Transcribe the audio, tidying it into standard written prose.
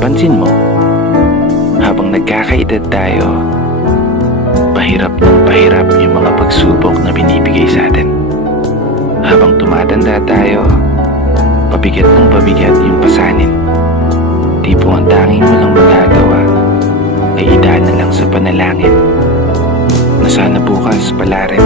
Pansin mo, habang nagkakaedad tayo, pahirap ng pahirap yung mga pagsubok na binibigay sa atin. Habang tumatanda tayo, pabigat ng pabigat yung pasanin. Tipo ang tanging mo lang magagawa ay idaan na lang sa panalangin na sana bukas pala rin